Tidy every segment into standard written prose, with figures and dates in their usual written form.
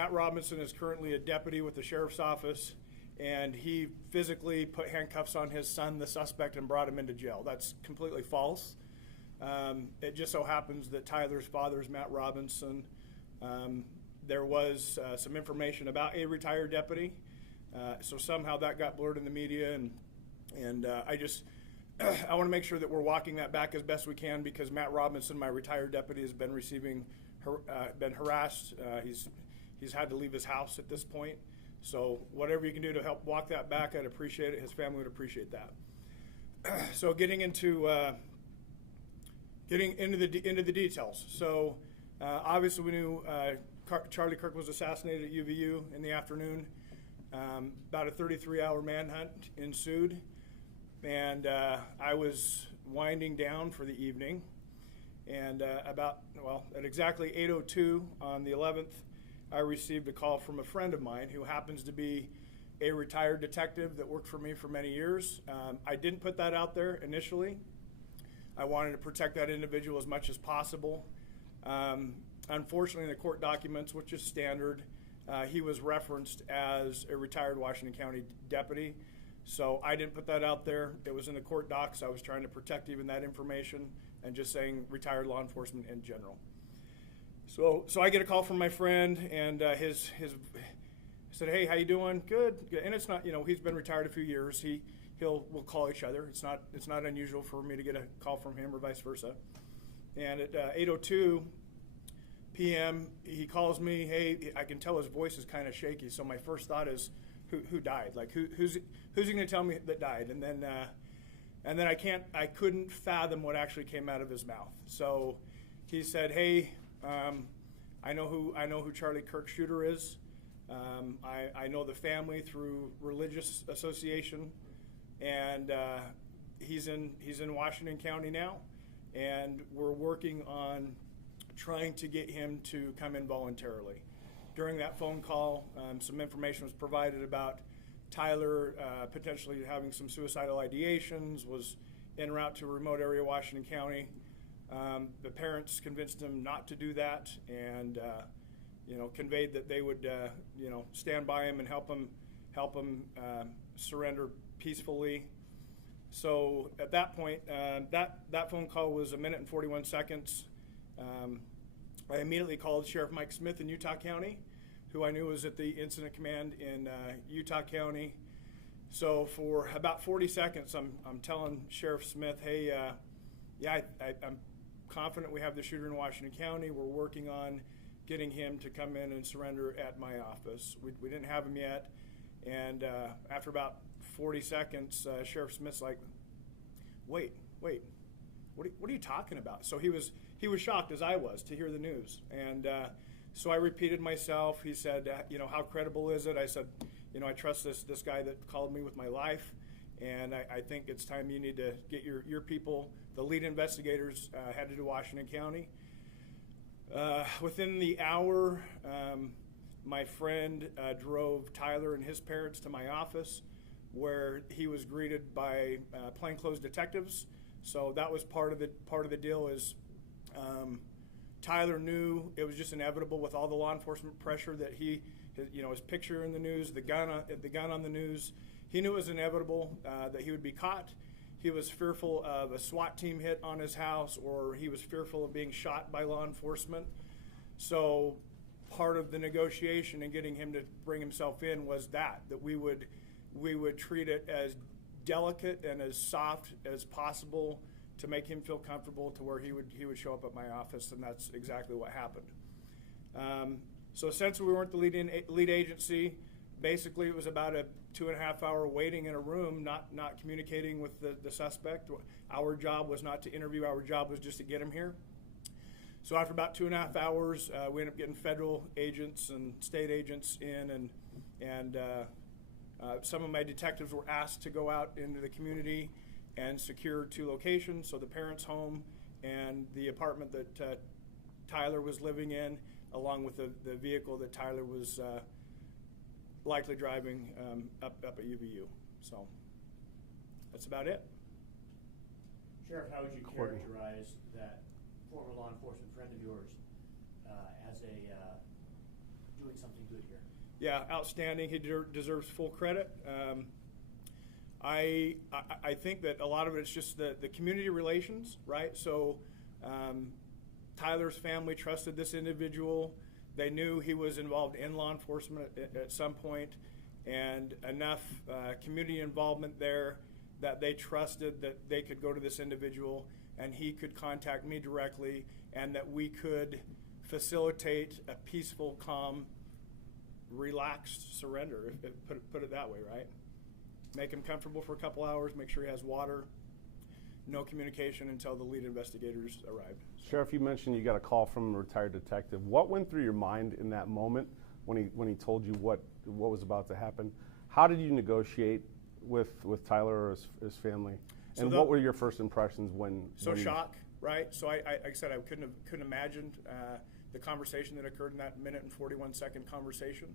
Matt Robinson is currently a deputy with the sheriff's office, and he physically put handcuffs on his son, the suspect, and brought him into jail. That's completely false. It just so happens that Tyler's father is Matt Robinson. There was some information about a retired deputy, so somehow that got blurred in the media, and I want to make sure that we're walking that back as best we can, because Matt Robinson, my retired deputy, has been been harassed. He's had to leave his house at this point. So whatever you can do to help walk that back, I'd appreciate it. His family would appreciate that. So getting into the details. So obviously we knew Charlie Kirk was assassinated at UVU in the afternoon. About a 33-hour manhunt ensued, and I was winding down for the evening. And at exactly 8:02 on the 11th, I received a call from a friend of mine who happens to be a retired detective that worked for me for many years. I didn't put that out there initially. I wanted to protect that individual as much as possible. Unfortunately, in the court documents, which is standard, he was referenced as a retired Washington County deputy. So I didn't put that out there. It was in the court docs. I was trying to protect even that information and just saying retired law enforcement in general. So I get a call from my friend, and his said, "Hey, how you doing?" Good. And it's not, he's been retired a few years. We'll call each other. It's not unusual for me to get a call from him or vice versa. And at 8:02 p.m., he calls me. Hey, I can tell his voice is kind of shaky. So my first thought is, who died? Like who's he going to tell me that died? And then I couldn't fathom what actually came out of his mouth. So he said, "Hey, I know who Charlie Kirk shooter is. I know the family through religious association, and he's in Washington County now, and we're working on trying to get him to come in voluntarily." During that phone call, some information was provided about Tyler potentially having some suicidal ideations, was en route to a remote area of Washington County. The parents convinced him not to do that, and conveyed that they would stand by him and help him surrender peacefully. So at that point, that phone call was 1 minute and 41 seconds. I immediately called Sheriff Mike Smith in Utah County, who I knew was at the incident command in Utah County. So for about 40 seconds, I'm telling Sheriff Smith, "Hey, I'm confident we have the shooter in Washington County. We're working on getting him to come in and surrender at my office." We didn't have him yet, and after about 40 seconds, Sheriff Smith's like, "Wait, what are you talking about?" So he was shocked, as I was, to hear the news, and so I repeated myself. He said, "How credible is it?" I said, "I trust this guy that called me with my life, and I think it's time you need to get your people." The lead investigators headed to Washington County. Within the hour, my friend drove Tyler and his parents to my office, where he was greeted by plainclothes detectives. So that was part of the deal. Is Tyler knew it was just inevitable with all the law enforcement pressure that his picture in the news, the gun on the news. He knew it was inevitable that he would be caught. He was fearful of a SWAT team hit on his house, or he was fearful of being shot by law enforcement. So part of the negotiation and getting him to bring himself in was that we would treat it as delicate and as soft as possible to make him feel comfortable to where he would show up at my office, and that's exactly what happened. So since we weren't the lead agency, basically it was about a 2.5 hour waiting in a room, not communicating with the suspect. Our job was not to interview, our job was just to get him here. So after about 2.5 hours, we ended up getting federal agents and state agents in, and some of my detectives were asked to go out into the community and secure 2 locations, so the parents' home and the apartment that Tyler was living in, along with the vehicle that Tyler was likely driving up at UVU. So that's about it. Sheriff, how would you characterize that former law enforcement friend of yours as a doing something good here. Yeah, outstanding. He deserves full credit. I think that a lot of it is just the community relations, right? So Tyler's family trusted this individual. They knew he was involved in law enforcement at some point, and enough community involvement there that they trusted that they could go to this individual and he could contact me directly, and that we could facilitate a peaceful, calm, relaxed surrender, put it that way, right? Make him comfortable for a couple hours, make sure he has water, no communication until the lead investigators arrived. Sheriff, you mentioned you got a call from a retired detective. What went through your mind in that moment when he told you what was about to happen? How did you negotiate with Tyler or his family? And what were your first impressions when? Shock, right? So like I said, I couldn't imagine the conversation that occurred in that minute and 41-second conversation.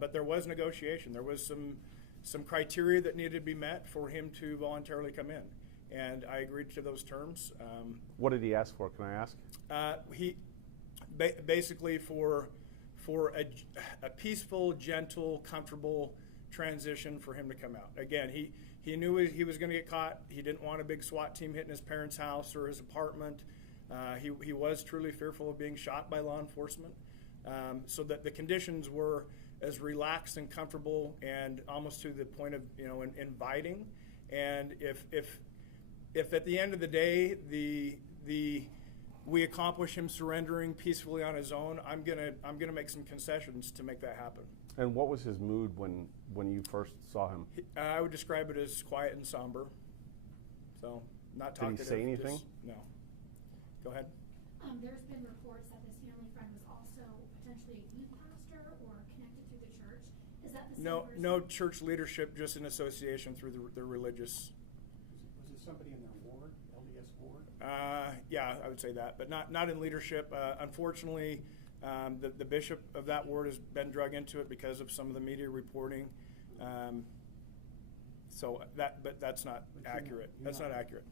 But there was negotiation. There was some criteria that needed to be met for him to voluntarily come in, and I agreed to those terms. What did he ask for? Can I ask? He basically for a peaceful, gentle, comfortable transition for him to come out. Again, he knew he was going to get caught. He didn't want a big SWAT team hitting his parents' house or his apartment. He was truly fearful of being shot by law enforcement. So that the conditions were as relaxed and comfortable and almost to the point of inviting. And if at the end of the day we accomplish him surrendering peacefully on his own, I'm gonna make some concessions to make that happen. And what was his mood when you first saw him? I would describe it as quiet and somber. So not talkative. Did he say anything? No. Go ahead. There's been reports that this family friend was also potentially a youth pastor or connected through the church. Is that the same person? No church leadership, just an association through the religious. Was it somebody in their ward, LDS ward? Yeah, I would say that, but not in leadership. Unfortunately, the bishop of that ward has been drug into it because of some of the media reporting. But that's not accurate. That's not accurate.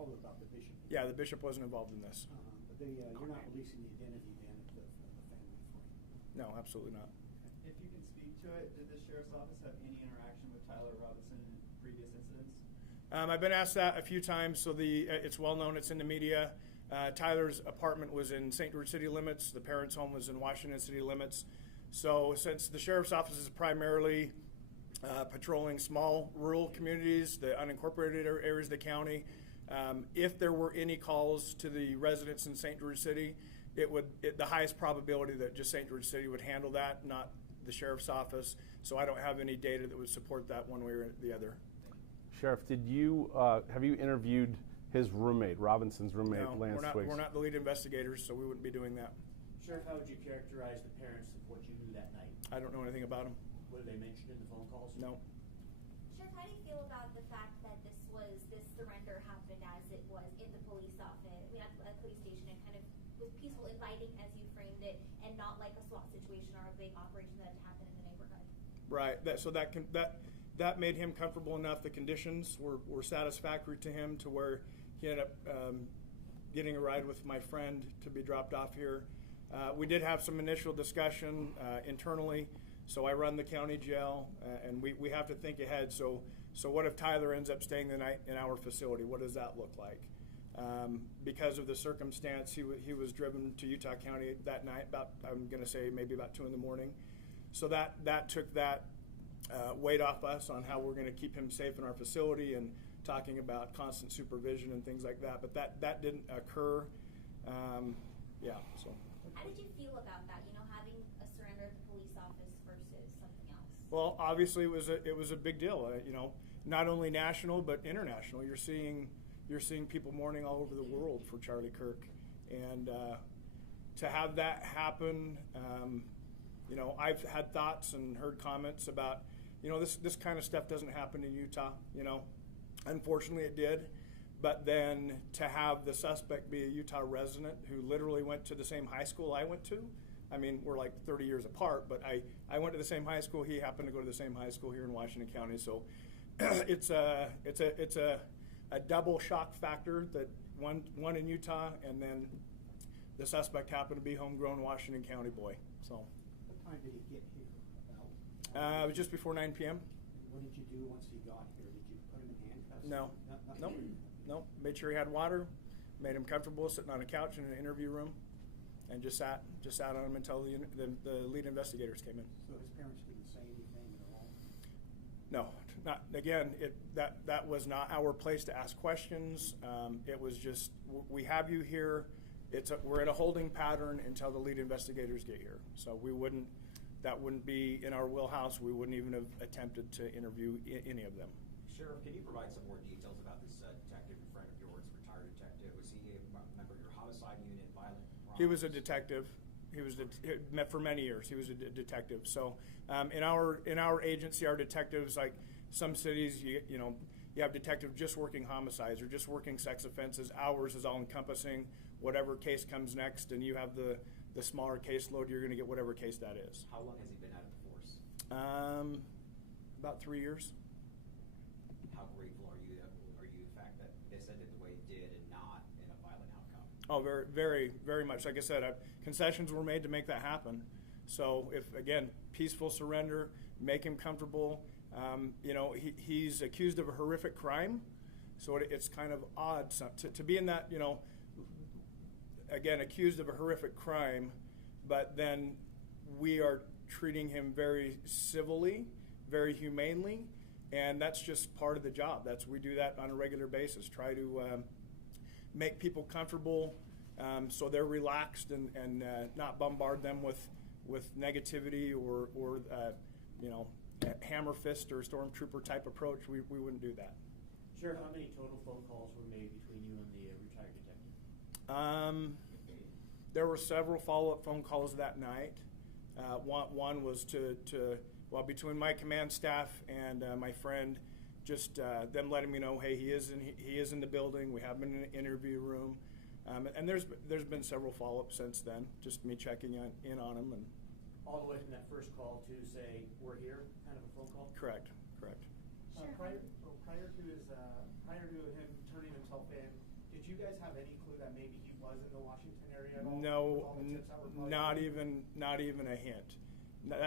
About the bishop. Yeah, the bishop wasn't involved in this. But you're not releasing the identity then of the family friend. No, absolutely not. If you can speak to it, did the sheriff's office have any interaction with Tyler Robinson in previous incidents? I've been asked that a few times, so it's well known, it's in the media. Tyler's apartment was in St. George city limits. The parents' home was in Washington city limits. So since the sheriff's office is primarily patrolling small rural communities, the unincorporated areas of the county, if there were any calls to the residents in St. George City, the highest probability that just St. George City would handle that, not the sheriff's office. So I don't have any data that would support that one way or the other. Sheriff, have you interviewed his roommate, Robinson's roommate, No, Lance Twiggs? we're not the lead investigators, so we wouldn't be doing that. Sheriff, how would you characterize the parents of what you knew that night? I don't know anything about them. What did they mention in the phone calls? No. Sheriff, how do you feel about the fact that this surrender happened as it was in the police office, a police station, and kind of was peaceful, inviting as you framed it, and not like a SWAT situation or a big operation that had happened in the neighborhood? Right. That made him comfortable enough. The conditions were satisfactory to him to where he ended up getting a ride with my friend to be dropped off here. We did have some initial discussion internally. So I run the county jail, and we have to think ahead. So what if Tyler ends up staying the night in our facility? What does that look like? Because of the circumstance, he was driven to Utah County that night, I'm going to say maybe about 2 in. So that took that weight off us on how we're going to keep him safe in our facility and talking about constant supervision and things like that. But that didn't occur. So. How did you feel about that? Having a surrender at the police office versus something else? Well, obviously it was a big deal. Not only national but international. You're seeing people mourning all over the world for Charlie Kirk, and to have that happen, I've had thoughts and heard comments about, this kind of stuff doesn't happen in Utah. Unfortunately, it did. But then to have the suspect be a Utah resident who literally went to the same high school I went to. I mean, we're like 30 years apart, but I went to the same high school. He happened to go to the same high school here in Washington County. So it's a double shock factor that one in Utah, and then the suspect happened to be homegrown Washington County boy. So It was just before 9 p.m. What did you do once he got here? Did you put him in handcuffs? No. Nothing? Nope. Made sure he had water, made him comfortable sitting on a couch in an interview room, and just sat on him until the lead investigators came in. So his parents didn't say anything at all? No, not again. That was not our place to ask questions. It was just, we have you here. We're in a holding pattern until the lead investigators get here. So that wouldn't be in our wheelhouse. We wouldn't even have attempted to interview any of them. Sheriff, can you provide some more details about this detective in front of yours, retired detective? Was he a member of your homicide unit, violent crimes? He was a detective. He was for many years. He was a detective. So in our agency, our detectives, like some cities, you have detectives just working homicides or just working sex offenses. Ours is all encompassing whatever case comes next, and you have the smaller caseload. You're going to get whatever case that is. How long has he been out of the force? About 3 years. How grateful are you the fact that this ended the way it did and not in a violent outcome? Oh, very, very, very much. Like I said, concessions were made to make that happen. So if, again, peaceful surrender, make him comfortable. He's accused of a horrific crime. So it's kind of odd to be in that, again, accused of a horrific crime, but then we are treating him very civilly, very humanely, and that's just part of the job. We do that on a regular basis, try to make people comfortable so they're relaxed and not bombard them with negativity or a hammer fist or stormtrooper type approach. We wouldn't do that. Sheriff, how many total phone calls were made between you and the retired detective? There were several follow-up phone calls that night. One was between my command staff and my friend, just them letting me know, hey, he is in the building. We have him in an interview room, and there's been several follow-ups since then. Just me checking in on him, and all the way from that first call to say we're here, kind of a phone call. Correct. Prior to him turning himself in, did you guys have any clue that maybe he was in the Washington area at all? No, not even a hint.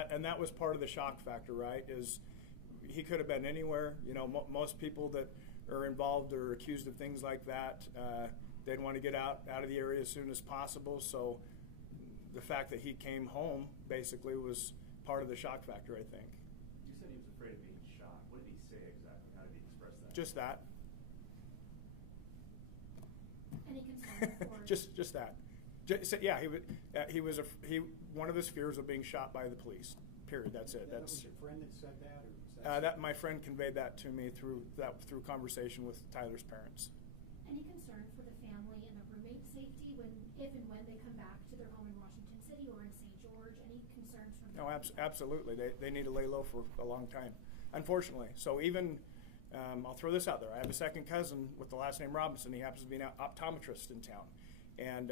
And that was part of the shock factor, right? Is he could have been anywhere. Most people that are involved or accused of things like that, they'd want to get out of the area as soon as possible. So the fact that he came home basically was part of the shock factor, I think. You said he was afraid of being shot. What did he say exactly? How did he express that? Just that. Any concern for? just that. One of his fears of being shot by the police. Period. That's it. That was your friend that said that, or was that? That my friend conveyed that to me through conversation with Tyler's parents. Any concern for the family and the roommate safety if and when they come back to their home in Washington City or in St. George? Any concerns from No, absolutely. They need to lay low for a long time, unfortunately. So even, I'll throw this out there. I have a second cousin with the last name Robinson. He happens to be an optometrist in town. And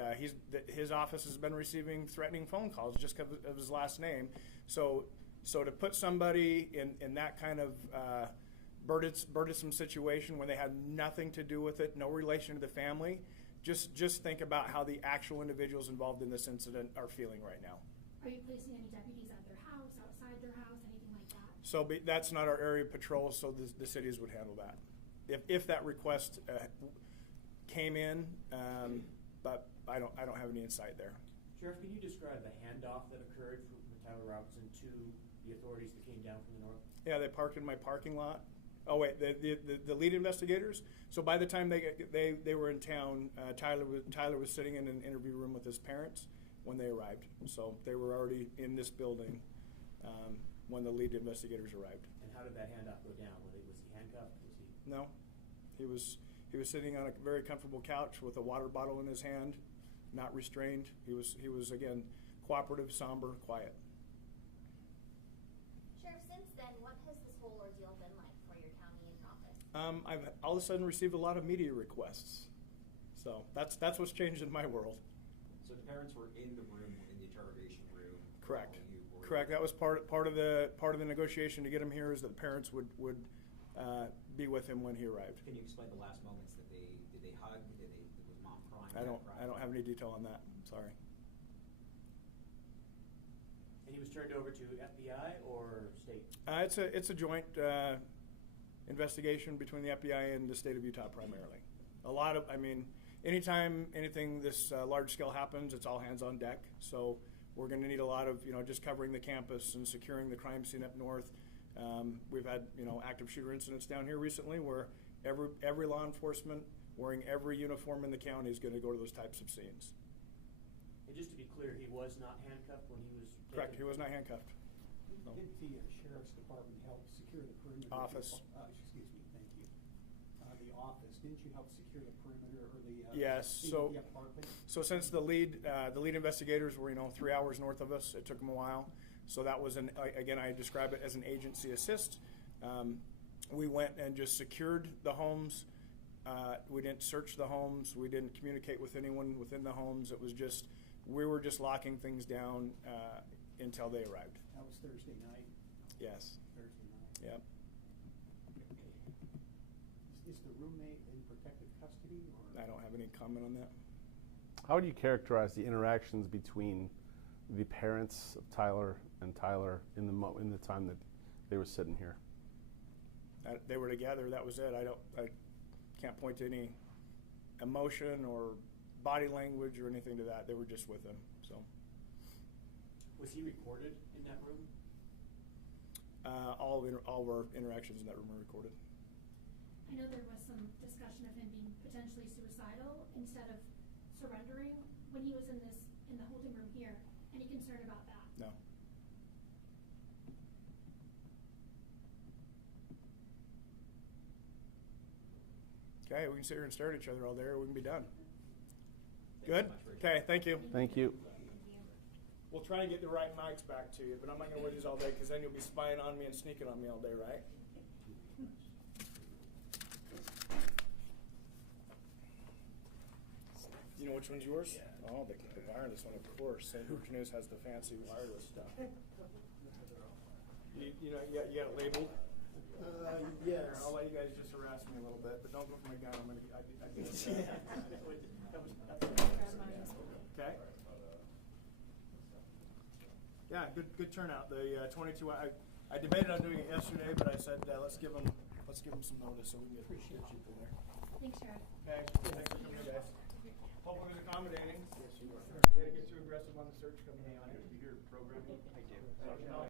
his office has been receiving threatening phone calls just because of his last name. So to put somebody in that kind of burdensome situation when they had nothing to do with it, no relation to the family, just think about how the actual individuals involved in this incident are feeling right now. Are you placing any deputies at their house, outside their house, anything like that? So that's not our area of patrol, so the cities would handle that. If that request came in, but I don't have any insight there. Sheriff, can you describe the handoff that occurred from Tyler Robinson to the authorities that came down from the north? Yeah, they parked in my parking lot. Oh wait, the lead investigators. So by the time they were in town, Tyler was sitting in an interview room with his parents when they arrived. So they were already in this building when the lead investigators arrived. And how did that handoff go down? Was he handcuffed? No, he was sitting on a very comfortable couch with a water bottle in his hand, not restrained. He was again cooperative, somber, quiet. Sheriff, since then, what has this whole ordeal been like for your county and office? I've all of a sudden received a lot of media requests. So that's what's changed in my world. So the parents were in the room, in the interrogation room. Correct. while you were- Correct. That was part of the negotiation to get him here is that the parents would be with him when he arrived. Can you explain the last moments that did they hug? Was mom crying? I Dad don't crying? have any detail on that. I'm sorry. And he was turned over to FBI or state? It's a joint investigation between the FBI and the state of Utah primarily. Anytime anything this large scale happens, it's all hands on deck. So we're going to need a lot of, just covering the campus and securing the crime scene up north. We've had, active shooter incidents down here recently where every law enforcement wearing every uniform in the county is going to go to those types of scenes. And just to be clear, he was not handcuffed when he was taken? Correct. He was not handcuffed. No. Did the sheriff's department help secure the perimeter? Office. Excuse me, thank you. The office, didn't you help secure the perimeter or the? Yes. the apartment? So since the lead investigators were 3 hours north of us, it took them a while. So that was again, I describe it as an agency assist. We went and just secured the homes. We didn't search the homes. We didn't communicate with anyone within the homes. It was just, we were just locking things down until they arrived. That was Thursday night? Yes. Thursday night. Yep. Is the roommate in protective custody or? I don't have any comment on that. How would you characterize the interactions between the parents of Tyler and Tyler in the time that they were sitting here? They were together. That was it. I can't point to any emotion or body language or anything to that. They were just with him. So. Was he recorded in that room? All of our interactions in that room are recorded. I know there was some discussion of him being potentially suicidal instead of surrendering when he was in the holding room here. Any concern about that? No. Okay, we can sit here and stare at each other all day, or we can be done. Good? Okay, thank you. Thank you. We'll try and get the right mics back to you, but I'm not going to wear these all day because then you'll be spying on me and sneaking on me all day, right? You know which one's yours? Yeah. Oh, the wireless one, of course. St. George News has the fancy wireless stuff. You got it labeled? Yes. I'll let you guys just harass me a little bit, but don't go for my gun. I get it. Okay. Yeah, good turnout. The 22. I debated on doing it yesterday, but I said let's give them some notice so we can get people there. Thanks, Sheriff. Okay. Thanks for coming, guys. Hope it was accommodating. Yes, you were. Did it get too aggressive on the search coming in? You hear programming? I do.